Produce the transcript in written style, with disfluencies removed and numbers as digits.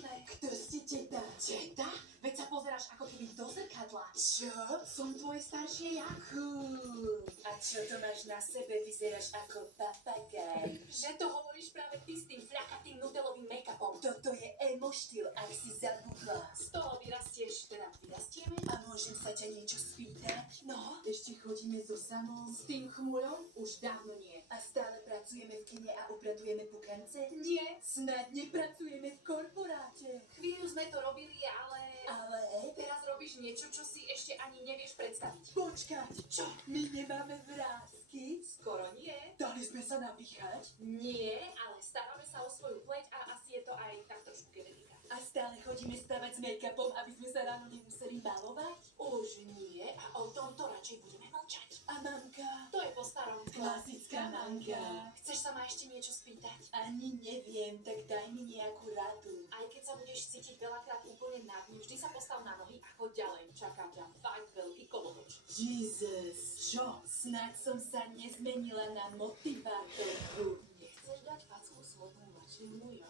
možné? Kto ste teta? Teta? Veď sa pozeráš ako keby do zrkadla. Čo? Som tvoje staršie ja. Cool. A čo to máš na sebe? Vyzeráš ako papagaj. Že to hovoríš práve ty s tým fľakatým nutelovým make-upom. Toto je emo štýl, ak si zabudla. Z toho vyrastieš, teda vyrastieme? A môžem sa ťa niečo spýtať? No, Ešte chodíme so Samom s tým chmúľom už dávno nie. a stále pracujeme v kine a upratujeme pukance? Nie, Snad nepracujeme v korporáte. chvíľu sme to robili, ale... Ale Teraz robíš niečo, čo si ešte ani nevieš predstaviť. počkať, Čo? my nemáme vrásky? Skoro nie. Dali sme sa napíchať Nie, ale staráme sa o svoju pleť a asi je to aj tak trošku genetika. a stále chodíme spávať s make-upom, aby sme sa ráno nemuseli malovať? Už nie a o tomto radšej budeme mlčať. A mamka? To je po starom. Klasická mamka. Chceš sa ma ešte niečo spýtať? Ani neviem, tak daj mi nejakú radu. Aj keď sa budeš cítiť veľakrát úplne na dne, vždy sa postav na nohy a choď ďalej. Čakám ťa fakt veľký kolotoč. Jesus, čo? Snáď som sa nezmenila na motivátorku. Nechceš dať facku svojmu mladšiemu ja?